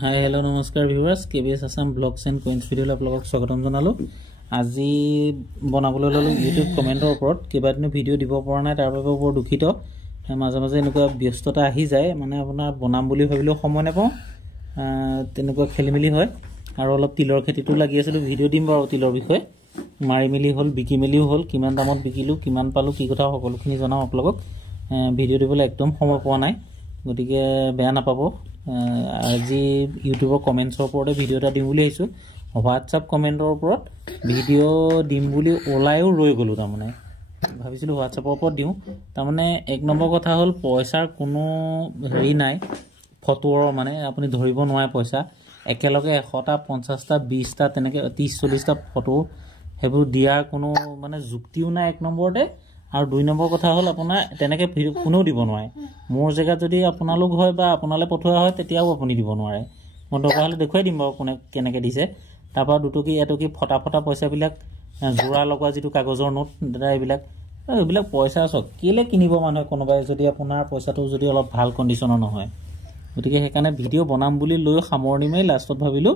हाय hello नमस्कार viewers KBS Assam blogs and coins ভিডিঅ'লৈ আপোনালোকক স্বাগতম জনালো। আজি বনাবলৈ ললো ইউটিউব কমেন্টৰ ওপৰত কেইবাদিনো ভিডিঅ' দিব পৰা নাই তাৰ বাবে বৰ দুখিত। মাজে মাজে এনেকুৱা ব্যস্ততা আহি যায় মানে আপোনাৰ বনাম বুলি ভাবিলেও সময় নাপাওঁ তেনেকুৱা খেলিমেলি হয় আৰু অলপ তিলৰ খেতিটো লাগি আছিল ভিডিঅ' দিম বাৰু তিলৰ বিষয়ে মাৰি মেলি হল বিকি মেলিও হল কিমান দামত বিকিলো কিমান পালো কি কথা সকলোখিনি জনাও আপোনালোকক ভিডিঅ' দিবলৈ একদম সময় পোৱা নাই গতিকে বেয়া নাপাব। আজি ইউটিউবৰ কমেন্টছৰ ওপৰতে ভিডিঅ' এটা দিম বুলি আহিছো হোৱাটছআপ কমেন্টৰ ওপৰত ভিডিঅ' দিম বুলি ওলাইও ৰৈ গলো তাৰমানে ভাবিছিলো হোৱাটছআপৰ ওপৰত দিওঁ তাৰমানে এক নম্বৰ কথা হ'ল পইচাৰ কোনো হেৰি নাই ফটোৰ মানে আপুনি ধৰিব নোৱাৰে পইচা একেলগে 100টা 50টা 20টা তেনেকে 30 40টা ফটো হেবোৰ দিয়াৰ কোনো মানে যুক্তিও নাই এক নম্বৰতে আৰু দুই নম্বৰ কথা হ'ল আপোনাৰ তেনেকে কোনেও দিব নোৱাৰে মোৰ জেগা যদি আপোনালোক হয় বা আপোনালে পঠোৱা হয় তেতিয়াও আপুনি দিব নোৱাৰে মই দৰকাৰ হলে দেখুৱাই দিম বাৰু কোনে কেনেকে দিছে তাৰপা দুটকি এটকি ফটা ফটা পইচাবিলাক জোৰা লগা যিটো কাগজৰ নোট দাদা এইবিলাক পইচা আছে কেলে কিনিব মানুহে কোনোবাই যদি আপোনাৰ পইচাটো যদি অলপ ভাল কন্ডিশনৰ নহয় গতিকে হেকানে ভিডিঅ' বনাম বুলি লৈ সামৰণি মাৰি লাষ্টত ভাবিলো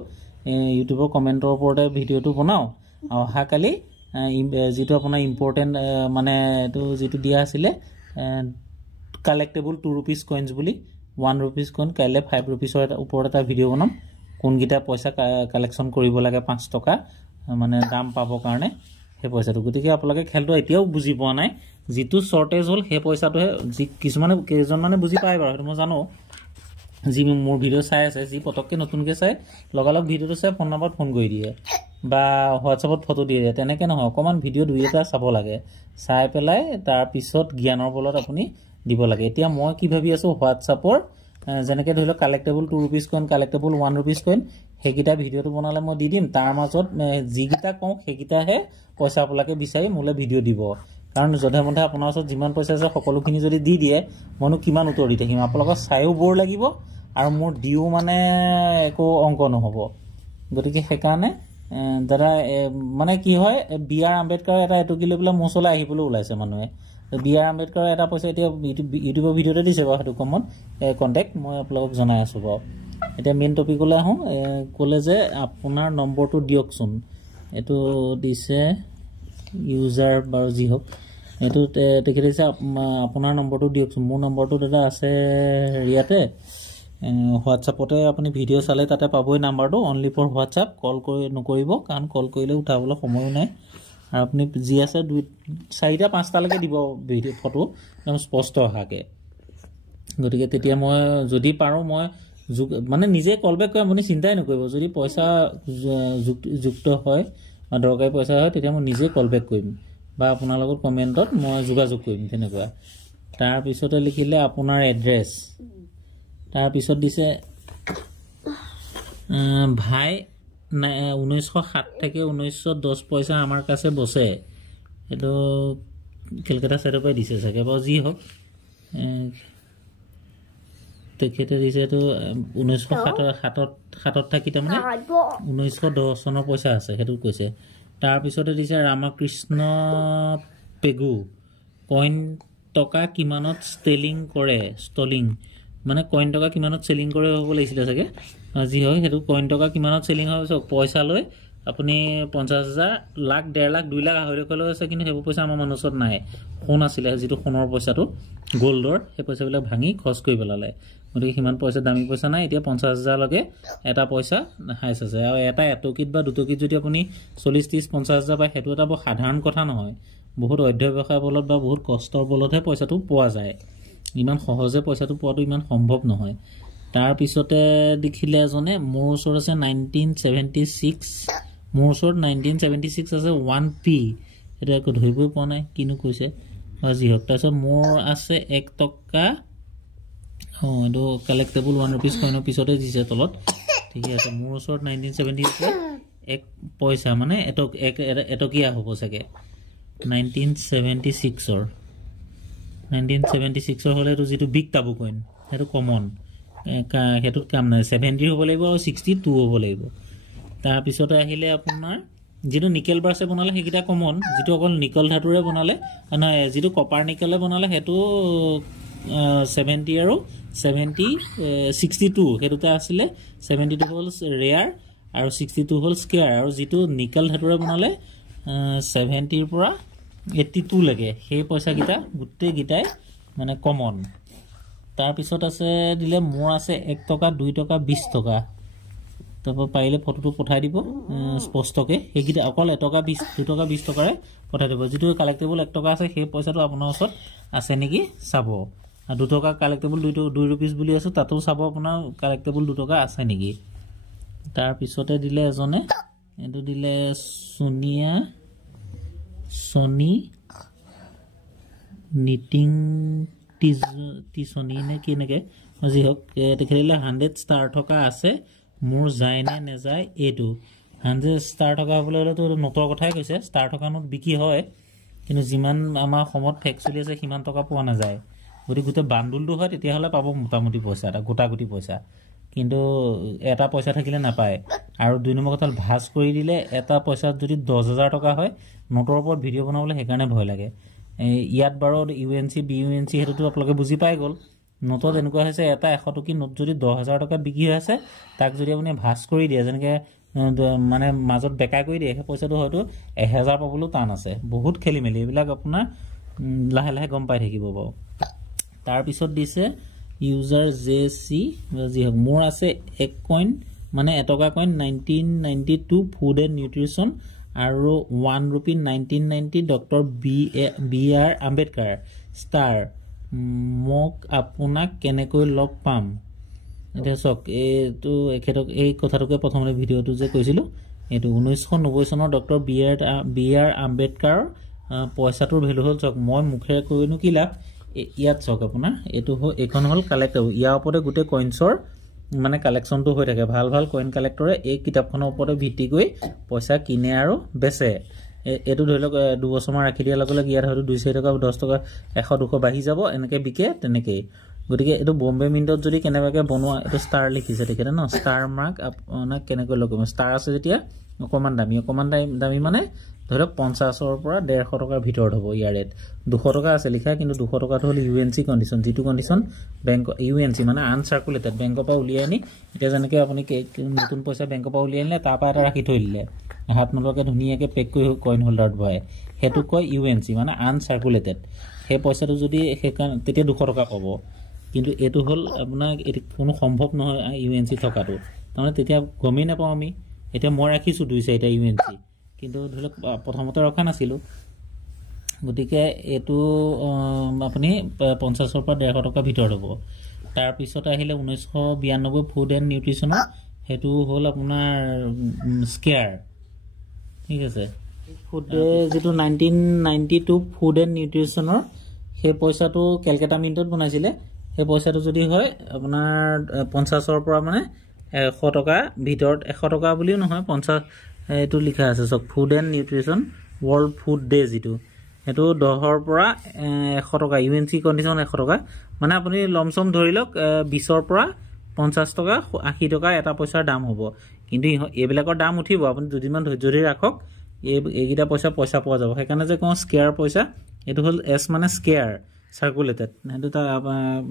ইউটিউবৰ কমেন্টৰ ওপৰতে ভিডিঅ'টো বনাও অহা কালি যেটো আপোনাৰ ইম্পৰ্টেন্ট মানে এটো যেটো দিয়া আছিল কালেক্টেবল 2 rupees coins বুলি 1 rupees coin কাইলে 5 rupees ৰ ওপৰত এটা ভিডিঅ' বনাম কোন গিটা পইচা কালেকচন কৰিব লাগে 5 টকা মানে দাম পাব কাৰণে হে পইচাটো গতিকে আপোনালোকে খেলটো এতিয়াও বুজি পোৱা নাই যেটো শৰ্টেজ হল হে পইচাটো কিছুমানে কেজন মানে বুজি পায় বাৰু মই জানো যি মোৰ ভিডিঅ' চাই আছে যি পতককে নতুনকে চাই লগালগ ভিডিঅ'টো চাই ফোন নম্বৰত ফোন কৰি দিয়ে বা হোৱাটছআপত ফটো দিয়ে তেনেকে নহয় অকমান ভিডিঅ' দুই এটা চাব লাগে চাই পেলাই তাৰ পিছত জ্ঞানৰ বলত আপুনি দিব লাগে এতিয়া মই কি ভাবি আছো হোৱাটছআপৰ যেনেকে ধৰিলো collectible 2 rupees coin collectible 1 rupees coin হেকিটা ভিডিঅ'টো বনালে মই দি দিম তাৰ মাজত জিগিটা কওঁ হেকিটাহে পইচা আপোনালোকে বিচাৰি মোলে ভিডিঅ' দিব কাৰণ যধে মধে আপোনাৰ ওচৰত যিমান পইচা আছে সকলোখিনি যদি দি দিয়ে মনো কিমান উত্তৰ দি থাকিম আপোনালোকৰ চাইও বৰ লাগিব আৰু মোৰ দিও মানে একো অংক নহব গতিকে হেকানে দাদা মানে কি হয় বিআৰ আম্বেদকাৰ এটা এটো কিলো বলা মছলা আহিবলৈ ওলাইছে মানুহে বিআৰ আম্বেদকাৰ এটা পইচা এতিয়া ইউটিউবৰ ভিডিঅ'তে দিছে বাৰু হেতু কমন কন্টাক্ট মই আপোনালোকক জনাই আছো বাৰু এতিয়া মেইন টপিকলৈ আহো কলে যে আপোনাৰ নম্বৰটো দিয়কচোন এটো দিছে ইউজাৰ বাৰু যি হক এটো তেখেতে দিছে আপোনাৰ নম্বৰটো দিয়কচোন মোৰ নম্বৰটো দাদা আছে হেৰিয়াতে হোৱাটছআপতে আপুনি ভিডিঅ' চালে তাতে পাবই নাম্বাৰটো অনলি ফৰ হোৱাটছআপ কল কৰি নকৰিব কাৰণ কল কৰিলে উঠাবলৈ সময় নাই আৰু আপুনি যি আছে 4টা 5টা লৈকে দিব ভিডিঅ' ফটো একদম স্পষ্ট হাকে গতিকে তেতিয়া মই যদি পাৰো মই মানে নিজে কল বেক কৰি আপুনি চিন্তাই নকৰিব যদি পইচা যুক্ত হয় বা দৰকাৰী পইচা হয় তেতিয়া মই নিজে কল বেক কৰিম বা আপোনাৰ লগত কমেন্টত মই যোগাযোগ কৰিম তেনেকুৱা তাৰ পিছতে লিখিলে আপোনাৰ এড্ৰেছ তাৰ পিছত দিছে ভাই 1907 থেকে 1910 পয়সা আমাৰ কাছে বসে এটো কলকাতা সাইডৰ পৰা দিছে চাগে বা যি হোক তেখেতে দিছে এটো 1907 থাকি তাৰমানে 1910 চনৰ পইচা আছে হেতু কৈছে তাৰ পিছতে দিছে ৰামকৃষ্ণ পেগু কইন টকা কিমানত ষ্টলিং মানে কইন টকা কিমানত সেলিং কৰে হ'ব লাগিছিল চাগে আজি হয় হেতু কইন টকা কিমানত সেলিং হয় পইচা লৈ আপুনি 50,000 লাখ 1.5 লাখ 2 লাখ আহৰি কলে আছে কিন্তু হেবু পইচা আমাৰ মানুহছত নাই কোন আছিল যেটো সোণৰ পইচাটো গোল্ডৰ হে পইচাবিলাক ভাঙি খৰচ কৰি পেলালে গতিকে কিমান পইচা দামী পইচা নাই এতিয়া 50,000 লগে এটা পইচা হাইছ আছে আৰু এটা এটকিত বা দুটকিত যদি আপুনি 40 30 50,000 পায় হেতু এটা সাধাৰণ কথা নহয় বহুত অধ্যয়ন বলত বা বহুত কষ্টৰ বলতহে পইচাটো পোৱা যায় ইমান সহজে পইচাটো পোৱাটো ইমান সম্ভৱ নহয় তাৰ পিছতে দেখিলে এজনে মোৰ ওচৰত আছে 1976 মোৰ ওচৰত 1976 আছে 1p এটা একো ধৰিবই পোৱা নাই কিনো কৈছে আজি হক তাৰছত মোৰ আছে 1 টকা এটো কালেক্টেবল 1 rupees coin পিছতে দিছে তলত ঠিক আছে মোৰ ওচৰত 1976 এক পইচা মানে এটকিয়া হ'ব চাগে 1976 ৰ 1976 হলে তো যেটো বিগ টাবু কইন হেতু কমন হেতুত কাম নাই 70 হ'ব লাগিব আৰু 62 হ'ব লাগিব তাৰ পিছতে আহিলে আপোনাৰ যেটো নিকেল ব্ৰাছে বনালে হেকিটা কমন যেটো অকল নিকেল ধাতুৰে বনালে নহয় যেটো কপাৰ নিকেলে বনালে হেতু 70 আৰু 62 সেই দুটা আছিলে 72 হ'ল ৰেয়াৰ আৰু 62 হ'ল স্কেয়াৰ আৰু যেটো নিকেল ধাতুৰে বনালে 70 ৰ পৰা 82 লাগে সেই পইচা কিটা গুটে গিটাই মানে কমন তাৰ পিছত আছে দিলে মোৰ আছে 1 টকা 2 টকা 20 টকা তবে পাইলে ফটোটো পঠাই দিব স্পষ্টকে হেগিটা অকল 1 টকা 20 2 টকা 20 টকাৰে পঠাই দিব যেটো কালেক্টেবল 1 টকা আছে সেই পইচাটো আপোনাৰ ওচৰত আছে নেকি চাব আৰু 2 টকা কালেক্টেবল 2 रुपीस বুলি আছে তাতো চাব আপোনাৰ কালেক্টেবল 2 টকা আছে নেকি তাৰ পিছতে দিলে এজনে এটো দিলে সোনি নিটিং টিসনি নে কি নেকে আজি হক দেখিলে 100 স্টার থকা আছে মোৰ যায় নে নেযায় এটো 100 স্টাৰ থকা বলে হলে তো নতৰ কথাই কৈছে স্টাৰ থকা নোট বিকি হয় কিন্তু যিমান আমাৰ সমত ফেক্সুলি আছে সিমান টকা পোৱা না যায় যদি গুতে বান্ডুলটো হয় তেতিয়া হলে পাব মোটামুটি পইচা এটা গোটাগুটি পইচা কিন্তু এটা পইচা থাকিলে না পায় আৰু দুই নম্বৰ কথা ভাজ কৰি দিলে এটা পইচা যদি 10000 টকা হয় নোটৰ ওপৰত ভিডিও বনাবলৈ হেকাৰণে ভয় লাগে ইয়াত বাৰ ইউএনসি বিউএনসি হেতুটো আপোনালোকে বুজি পাই গল নোটত এনেকুৱা হৈছে এটা 100 টকি নোট যদি 10000 টকা বিকি হৈ আছে তাক যদি আপুনি ভাজ কৰি দিয়ে যেনেকে মানে মাজত বেকাই কৰি দিয়ে সেই পইচাটো হয়তো 1000 পাবলৈ টান আছে বহুত খেলি মেলি এবিলাক আপোনাৰ লাহে লাহে গম পাই থাকিব বাও তাৰ পিছত দিছে ইউজাৰ জেসি যি হক মোৰ আছে 1 কইন মানে 1 টকা কইন 1992 ফুড এণ্ড নিউট্ৰিচন আৰু 1 rupee 1990 doctor B R Ambedkar star মোক আপোনাক কেনেকৈ লগ পাম এটা সক এটো এখেতক এই কথাটোকে প্ৰথমতে ভিডিওটো যে কৈছিলো এটো 1990 চনৰ ডক্টৰ বি আৰ আম্বেদকাৰ পইচাটোৰ ভ্যালু হল চক মই মুখেৰে কৈনো কি লাভ ইয়াত চক আপোনাৰ এটো এখন হল কালেক্টৰ ইয়াৰ ওপৰতে গুটে কইনছৰ মানে কালেকশনটো হৈ থাকে ভাল ভাল কইন কালেক্টৰে এই কিতাপখনৰ ওপৰতে ভিত্তি কৰি পইচা কিনে আৰু বেচে এটো ধৰিলক 2 বছৰমান ৰাখি দিয়া লগলে ইয়াত হয়তো 200 টকা 10 টকা 100 200 বাঢ়ি যাব এনেকে বিকে তেনেকে গতিকে এটো বম্বে মিন্টত যদি কেনেবাকে বনোৱা এটো ষ্টাৰ লিখিছে দেখে ন ষ্টাৰ মাৰ্ক আপোনাক কেনেকৈ লগাম ষ্টাৰ আছে যেতিয়া অকমান দামী মানে ধৰক 50 ৰ পৰা 150 টকাৰ ভিতৰত হ'ব ইয়াৰ ৰেট 200 টকা আছে লিখা কিন্তু 200 টকাটো হল ইউএনসি কন্ডিশন যেটো কন্ডিশন বেংক ইউএনসি মানে আনসার্কুলেটেড বেংকৰ পৰা উলিয়াই আনি এটা জনকে আপুনি নতুন পইচা বেংকৰ পৰা উলিয়াই আনিলে তাৰ পৰা এটা ৰাখি থৈ দিলে হাত নলকে ধুনিয়াকে পেক কৰি কইন হোল্ডাৰত ভৰাই হেতু কয় ইউএনসি মানে আনসার্কুলেটেড হে পইচাটো যদি তেতিয়া 200 টকা পাব কিন্তু এটো হল আপোনাৰ কোনো সম্ভৱ নহয় ইউএনসি থকাটো তাৰমানে তেতিয়া গমেই নাপাও আমি এটা মই ৰাখিছো 2 ইউএনসি কিন্তু ধৰক প্ৰথমতে ৰখা নাছিল গতিকে এটো আপুনি 50 ৰ পৰা 150 টকা ভিতৰত হ'ব তাৰ পিছত আহিলে 1992 ফুড এণ্ড নিউট্ৰিচন হেতু হল আপোনাৰ স্কেয়াৰ ঠিক আছে ফুড যেটো 1992 ফুড এণ্ড নিউট্ৰিচনৰ সেই পইচাটো কেলকাতা মিন্টত বনাইছিলে সেই পইচাটো যদি হয় আপোনাৰ 50 ৰ পৰা মানে 100 টকা ভিতৰত 100 টকা বুলিও নহয় 50 এটো লিখা আছে সক food and nutrition world food day যেটো এটো 10 ৰ পৰা 100 টকা ইউএনসি কন্ডিশন 100 টকা মানে আপুনি লমসম ধৰিলক 20 ৰ পৰা 50 টকা 80 টকা এটা পইচাৰ দাম হ'ব কিন্তু এবিলাকৰ দাম উঠিব আপুনি দুদিনমান ধৈৰ্য ধৰি ৰাখক এইগিটা পইচা পোৱা যাব সেইকাৰণে যে কোন স্কেয়াৰ পইচা এটো হল এস মানে স্কেয়াৰ সাৰ্কুলেটেড এটো তা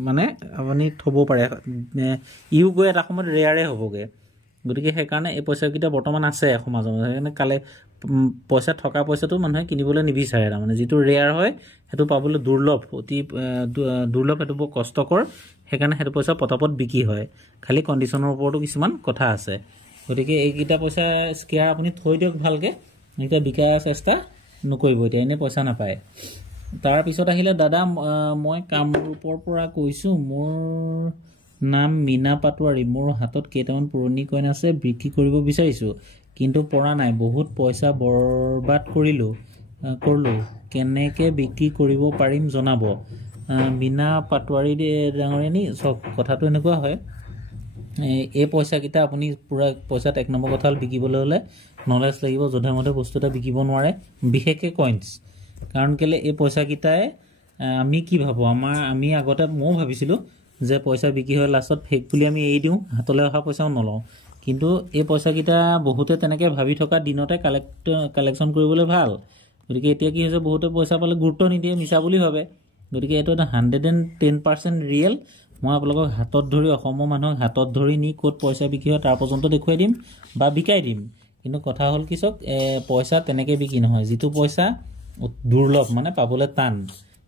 মানে আপুনি থব পাৰে ইউ গৈ এটা সময়ত ৰেয়াৰে হ'বগে গতিকে সেইকাৰণে এই পইচা কিটা বৰ্তমান আছে সমাজত সেইকাৰণে কালে পইচা থকা পইচাটো মানুহে কিনিবলৈ নিবিচাৰে মানে যেটো ৰেয়াৰ হয় হেতু পাবলৈ দুৰ্লভ অতি দুৰ্লভ হেতু বৰ কষ্টকৰ সেইকাৰণে হেতু পইচা পটাপট বিকি হয় খালি কন্ডিশনৰ ওপৰতো কিছুমান কথা আছে গতিকে এই কিটা পইচা স্কেয়াৰ আপুনি থৈ দিয়ক ভালকে এটা বিকা চেষ্টা নকৰিব এতিয়া এনে পইচা নাপায় তাৰ পিছত আহিলে দাদা মই কামৰূপৰ পৰা কৈছো মোৰ নাম মিনা পাটোৱাৰী মোৰ হাতত কেইটামান পুৰণি কইন আছে বিক্ৰী কৰিব বিচাৰিছো কিন্তু পৰা নাই বহুত পইচা বৰবাদ কৰিলো কেনেকে বিক্ৰী কৰিব পাৰিম জনাব মিনা পাটোৱাৰী ডাঙৰীয়ানী সব কথাটো এনেকুৱা হয় এই পইচা কিটা আপুনি পুৰা পইচাত এক নম্বৰ কথা বিকিবলৈ হলে নলেজ লাগিব যধামতে বস্তুটা বিকিব নোৱাৰে বিশেষকে কইনছ কাৰণ কেলে এই পইচা কিটাই আমি কি ভাবো আমি আগতে মই ভাবিছিলো যে পইচা বিকি হয় লাষ্টত ফেক বুলি আমি এই দিও হাতলে অহা পইচাও নলও কিন্তু এই পইচা কিটা বহুতে তেনেকে ভাবি থকা দিনতে কালেকশন কৰিবলৈ ভাল গতিকে এতিয়া কি হৈছে বহুতে পইচা পালে গুৰুত্ব নিদিয়ে মিছা বুলি ভাবে গতিকে এটো 110% ৰিয়েল মই আপোনালোকক হাতত ধৰি অসমৰ মানুহক হাতত ধৰি নি ক'ত পইচা বিক্ৰী হয় তাৰ পৰ্যন্ত দেখুৱাই দিম বা বিকাই দিম কিন্তু কথা হ'ল কি চক পইচা তেনেকৈ বিক্ৰী নহয় যিটো পইচা দুৰ্লভ মানে পাবলৈ টান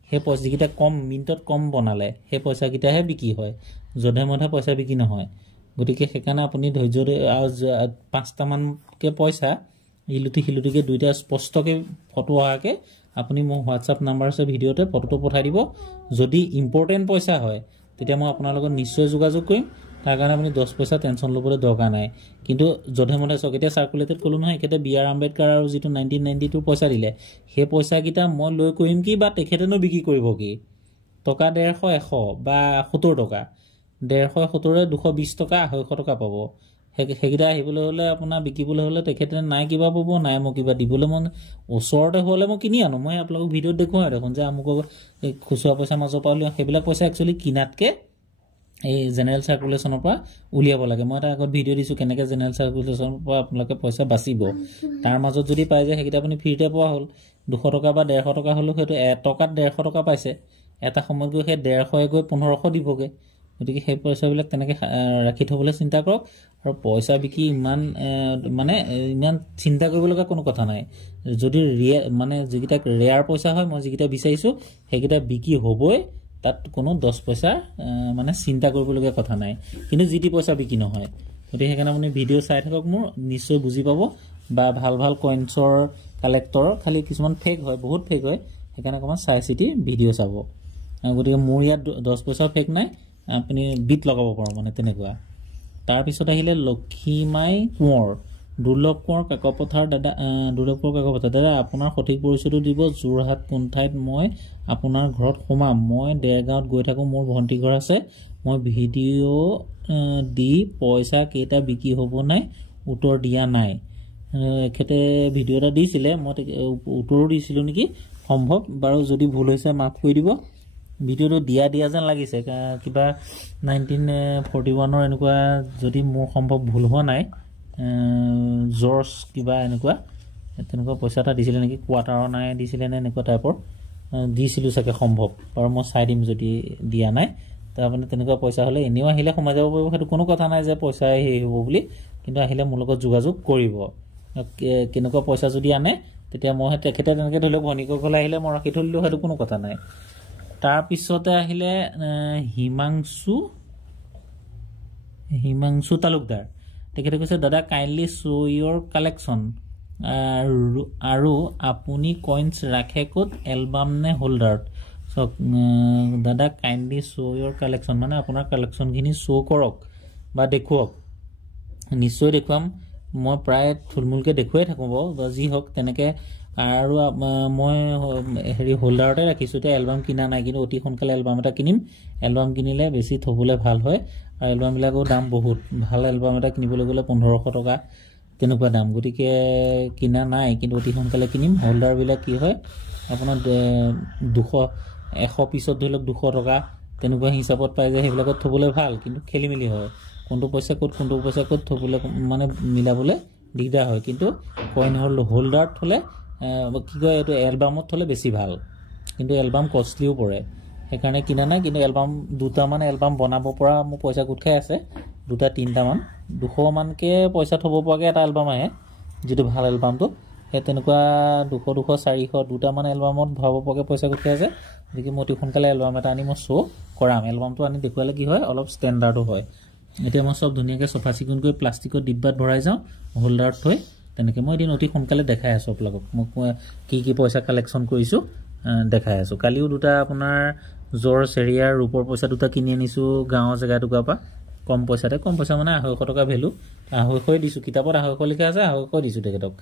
সেই পইচাকেইটা কম মিনিটত কম বনালে সেই পইচাকেইটাহে বিক্ৰী হয় যধে মধে পইচা বিক্ৰী নহয় গতিকে সেইকাৰণে আপুনি ধৈৰ্য 5টামানকৈ পইচা ইলুটিকে দুইটা স্পষ্টকৈ ফটো অহাকে আপুনি মোৰ হোৱাটছআপ নাম্বাৰ আছে ভিডিঅ'তে ফটোটো পঠাই দিব যদি ইম্পৰ্টেণ্ট পইচা হয় তেতিয়া মই আপোনাৰ লগত নিশ্চয় যোগাযোগ কৰিম তাৰ কাৰণে আপুনি 10 পইচা টেনশ্যন ল'বলৈ দৰকাৰ নাই কিন্তু যধে মধে চক এতিয়া চাৰ্কুলেটেড ক'লো নহয় একেতে বি.আৰ. আম্বেদকাৰ আৰু যিটো 1992 পইচা দিলে সেই পইচাকেইটা মই লৈ কৰিম কি বা তেখেতেনো বিক্ৰী কৰিব কি টকা 150 100 বা 70 টকা 150 220 টকা 250 টকা পাব সেইকেইটা আহিবলৈ হ'লে আপোনাৰ বিকিবলৈ হ'লে তেখেতে নাই কিবা পাব নাই মই কিবা দিবলৈ মন ওচৰতে হ'লে মই কিনি আনো মই আপোনালোকক ভিডিঅ'ত দেখুৱাওঁ দেখোন যে আমুক খুচুৰা পইচা মাজৰ পৰা উলিয়াওঁ সেইবিলাক পইচা একচুৱেলি কিনাতকৈ এই জেনেৰেল চাৰ্কুলেশ্যনৰ পৰা উলিয়াব লাগে মই এটা আগত ভিডিঅ' দিছোঁ কেনেকৈ জেনেৰেল চাৰ্কুলেশ্যনৰ পৰা আপোনালোকে পইচা বাচিব তাৰ মাজত যদি পাই যায় সেইকেইটা আপুনি ফ্ৰীতে পোৱা হ'ল 200 টকা বা 150 টকা হ'লেও সেইটো টকাত 150 টকা পাইছে এটা সময়ত গৈ সেই 150 গৈ 1500 দিবগৈ গতিকে সেই পইচাবিলাক তেনেকৈ ৰাখি থ'বলৈ চিন্তা কৰক আৰু পইচা বিকি ইমান মানে ইমান চিন্তা কৰিবলগা কোনো কথা নাই যদি মানে যিকেইটা ৰেয়াৰ পইচা হয় মই যিকেইটা বিচাৰিছোঁ সেইকেইটা বিক্ৰী হ'বই তাত কোনো 10 পইচা মানে চিন্তা কৰিবলগীয়া কথা নাই কিন্তু যিটি পইচা বিক্ৰী নহয় গতিকে সেইকাৰণে আপুনি ভিডিঅ' চাই থাকক মোৰ নিশ্চয় বুজি পাব বা ভাল ভাল কইনছৰ কালেক্টৰ খালি কিছুমান ফেক হয় বহুত ফেক হয় সেইকাৰণে অকণমান চাই চিতি ভিডিঅ' চাব গতিকে মোৰ ইয়াত 10 পইচাও ফেক নাই আপুনি বিট লগাব পাৰোঁ মানে তেনেকুৱা তাৰপিছত আহিলে লক্ষীমাই কোঁৱৰ দুৰ্লভ কোঁৱৰ কাকপথাৰ দাদা আপোনাৰ সঠিক পৰিচয়টো দিব যোৰহাট কোন ঠাইত মই আপোনাৰ ঘৰত সোমাম মই দেৰগাঁৱত গৈ থাকোঁ মোৰ ভণ্টি ঘৰ আছে মই ভিডিঅ' দি পইচা কেইটা বিক্ৰী হ'ব নাই উত্তৰ দিয়া নাই এখেতে ভিডিঅ' এটা দিছিলে মই উত্তৰো দিছিলোঁ নেকি সম্ভৱ বাৰু যদি ভুল হৈছে মাফ কৰি দিব ভিডিঅ'টো দিয়া যেন লাগিছে কিবা 1941 এনেকুৱা যদি মোৰ সম্ভৱ ভুল হোৱা নাই জৰ্জ কিবা এনেকুৱা তেনেকুৱা পইচা এটা দিছিলে নেকি কোৱাৰ্টাৰৰ নাই দিছিলে নে এনেকুৱা টাইপৰ দিছিলোঁ চাগে সম্ভৱ বাৰু মই চাই দিম যদি দিয়া নাই তাৰমানে তেনেকুৱা পইচা হ'লে এনেও আহিলে সোমাই যাব পাৰিব সেইটো কোনো কথা নাই যে পইচা হেৰি হ'ব বুলি কিন্তু আহিলে মোৰ লগত যোগাযোগ কৰিব কেনেকুৱা পইচা যদি আনে তেতিয়া মই তেখেতে তেনেকৈ ধৰি লওক ভনীকৰ ঘৰলৈ আহিলে মই ৰাখি থৈ দিলোঁ সেইটো কোনো কথা নাই তাৰপিছতে আহিলে হিমাংশু তালুকদাৰ তেখেতে কৈছে দাদা কাইণ্ডলি শ্ব' ইয়ৰ কালেকশ্যন আৰু আপুনি কইনছ ৰাখে ক'ত এলবাম নে হোল্ডাৰত চাওক দাদা কাইণ্ডলি শ্ব' ইয়ৰ কালেকশ্যন মানে আপোনাৰ কালেকশ্যনখিনি শ্ব' কৰক বা দেখুৱাওক নিশ্চয় দেখুৱাম মই প্ৰায় থুলমূলকৈ দেখুৱাই থাকোঁ বাৰু বা যি হওক তেনেকৈ আৰু মই হেৰি হোল্ডাৰতে ৰাখিছোঁ এতিয়া এলবাম কিনা নাই কিন্তু অতি সোনকালে এলবাম এটা কিনিম এলবাম কিনিলে বেছি থ'বলৈ ভাল হয় আৰু এলবামবিলাকৰ দাম বহুত ভাল এলবাম এটা কিনিবলৈ গ'লে 1500 টকা তেনেকুৱা দাম গতিকে কিনা নাই কিন্তু অতি সোনকালে কিনিম হোল্ডাৰবিলাক কি হয় আপোনাৰ 100 পিছত ধৰি লওক 200 টকা তেনেকুৱা হিচাপত পাই যায় সেইবিলাকত থ'বলৈ ভাল কিন্তু খেলি মেলি হয় কোনটো পইচা ক'ত থ'বলৈ মানে মিলাবলৈ দিগদাৰ হয় কিন্তু কইন হোল্ডাৰত থ'লে কি কয় এইটো এলবামত থ'লে বেছি ভাল কিন্তু এলবাম কষ্টলিও পৰে সেইকাৰণে কিনা নাই কিন্তু এলবাম দুটামান এলবাম বনাব পৰা মোৰ পইচা গোট খাই আছে 2-3টামান 200 মানকৈ পইচা থ'ব পৰাকৈ এটা এলবাম আহে যিটো ভাল এলবামটো সেই তেনেকুৱা 200 400 দুটামান এলবামত ভৰাব পৰাকৈ পইচা গোট খাই আছে গতিকে মই অতি সোনকালে এলবাম এটা আনি মই শ্ব' কৰাম এলবামটো আনি দেখুৱালে কি হয় অলপ ষ্টেণ্ডাৰ্ডো হয় এতিয়া মই চব ধুনীয়াকৈ চফা চিকুণ কৰি প্লাষ্টিকৰ ডিব্বাত ভৰাই যাওঁ হোল্ডাৰত থৈ তেনেকৈ মই এদিন অতি সোনকালে দেখাই আছোঁ আপোনালোকক মই কি পইচা কালেকশ্যন কৰিছোঁ দেখাই আছোঁ কালিও দুটা আপোনাৰ জৰ্জ এৰিয়াৰ ৰূপৰ পইচা দুটা কিনি আনিছোঁ গাঁৱৰ জেগাটুকুৰাৰ পৰা কম পইচা মানে 250 টকা ভেলু 250 দিছোঁ কিতাপত 250 লিখা আছে 250 দিছোঁ তেখেতক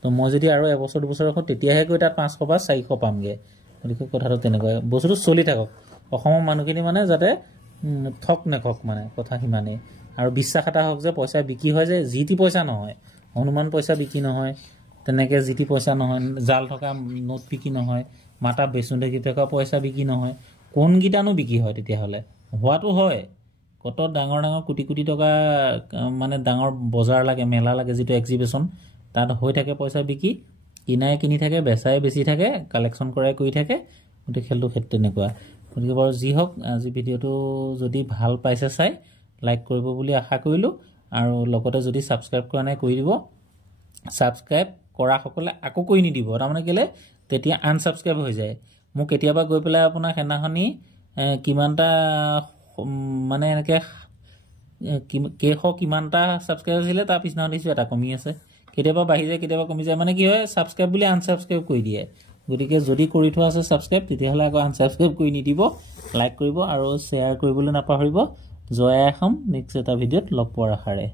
তো মই যদি আৰু এবছৰ দুবছৰ ৰাখোঁ তেতিয়াহে গৈ তাত 500 বা 400 পামগৈ গতিকে কথাটো তেনেকুৱা বস্তুটো চলি থাকক অসমৰ মানুহখিনি মানে যাতে ঠক নেখক মানে কথা সিমানেই আৰু বিশ্বাস এটা হওক যে পইচা বিক্ৰী হয় যে যি টি পইচা নহয় অনুমান পইচা বিক্ৰী নহয় তেনেকৈ যি টি পইচা নহয় জাল থকা নোট বিক্ৰী নহয় মাতা বেচোঁ দেখি থকা পইচা বিক্ৰী নহয় কোনকেইটানো বিক্ৰী হয় তেতিয়াহ'লে হোৱাটো হয় কত ডাঙৰ কোটি টকা মানে ডাঙৰ বজাৰ লাগে মেলা লাগে যিটো এক্সিবিশ্যন তাত হৈ থাকে পইচা বিক্ৰী কিনাই কিনি থাকে বেচাই বেচি থাকে কালেকশ্যন কৰাই কৰি থাকে গতিকে খেলটো তেনেকুৱা গতিকে বাৰু যি হওক আজি ভিডিঅ'টো যদি ভাল পাইছে চাই লাইক কৰিব বুলি আশা কৰিলোঁ আৰু লগতে যদি ছাবস্ক্ৰাইব কৰা নাই কৰি দিব ছাবস্ক্ৰাইব কৰা সকলে আকৌ কৰি নিদিব তাৰমানে কেলে তেতিয়া আনছাবস্ক্ৰাইব হৈ যায় মোক কেতিয়াবা গৈ পেলাই আপোনাৰ হেনাখনি কিমানটা মানে এনেকৈ কেশ কিমানটা ছাবস্ক্ৰাইব আছিলে তাৰ পিছদিনাখন দেখিছোঁ এটা কমি আছে কেতিয়াবা বাঢ়ি যায় কেতিয়াবা কমি যায় মানে কি হয় ছাবস্ক্ৰাইব বুলি আনছাবস্ক্ৰাইব কৰি দিয়ে গতিকে যদি কৰি থোৱা আছে ছাবস্ক্ৰাইব তেতিয়াহ'লে আকৌ আনছাবস্ক্ৰাইব কৰি নিদিব লাইক কৰিব আৰু শ্বেয়াৰ কৰিবলৈ নাপাহৰিব জয় আহোম নেক্সট এটা ভিডিঅ'ত লগ পোৱাৰ আশাৰে